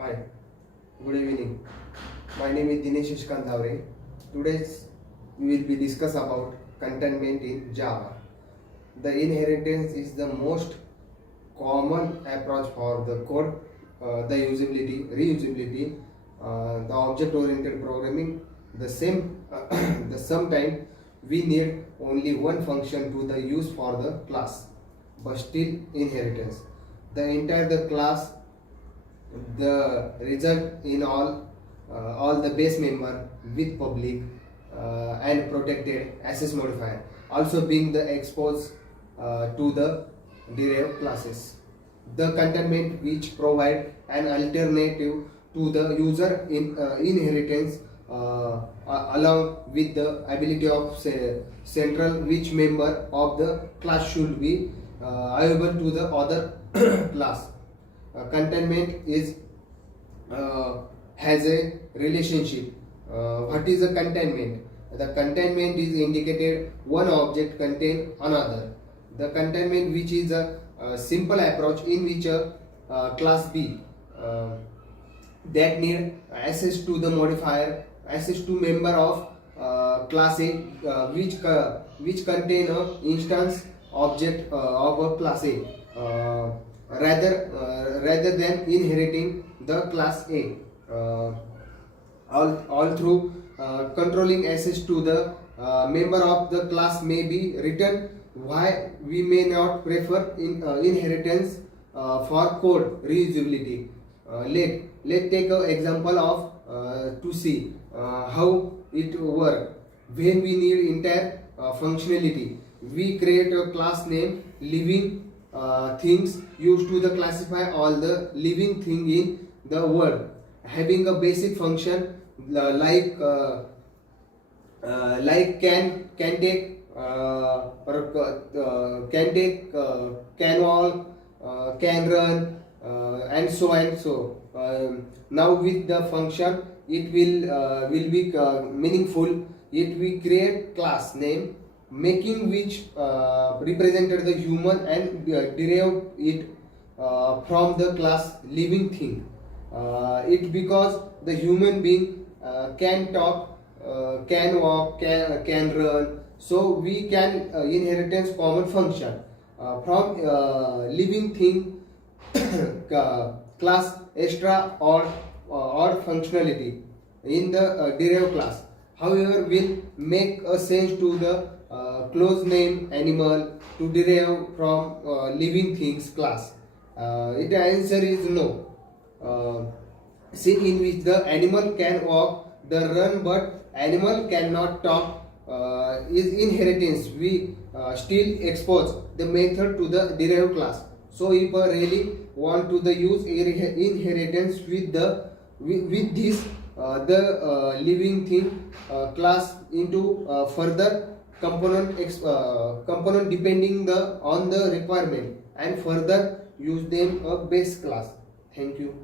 Hi, good evening. My name is Dinesh Ishkant Thavre. Today we will be discuss about contentment in Java. The inheritance is the most common approach for the code, the usability, reusability, the object-oriented programming. The same, the sometime we need only one function to the use for the class, but still inheritance. The entire the class the result in all the base member with public and protected access modifier also being the exposed to the derived classes. The containment which provide an alternative to the user inheritance along with the ability of central which member of the class should be available to the other class. Containment is has a relationship. What is a containment? The containment is indicated one object contain another. The containment which is a simple approach in which a class B that need access to the modifier, access to member of class A which contain a instance object of a class A rather than inheriting the class A. All through controlling access to the member of the class may be written why we may not prefer inheritance for code reusability. Let take an example of to see how it work. When we need entire functionality, we create a class name living things used to the classify all the living thing in the world, having a basic function like can take can walk, can run, and so and so. Now with the function, it will be meaningful. It we create class name, making which represented the human and derived it from the class living thing. It because the human being can talk, can walk, can run. So we can inheritance common function from living thing class extra or odd functionality in the derived class. However, will make a sense to the close name animal to derive from living things class. The answer is no. Scene in which the animal can walk, the run, but animal cannot talk is inheritance. We still expose the method to the derived class. So if I really want to the use inheritance with the with this the living thing class into further component depending on the requirement and further use them a base class. Thank you.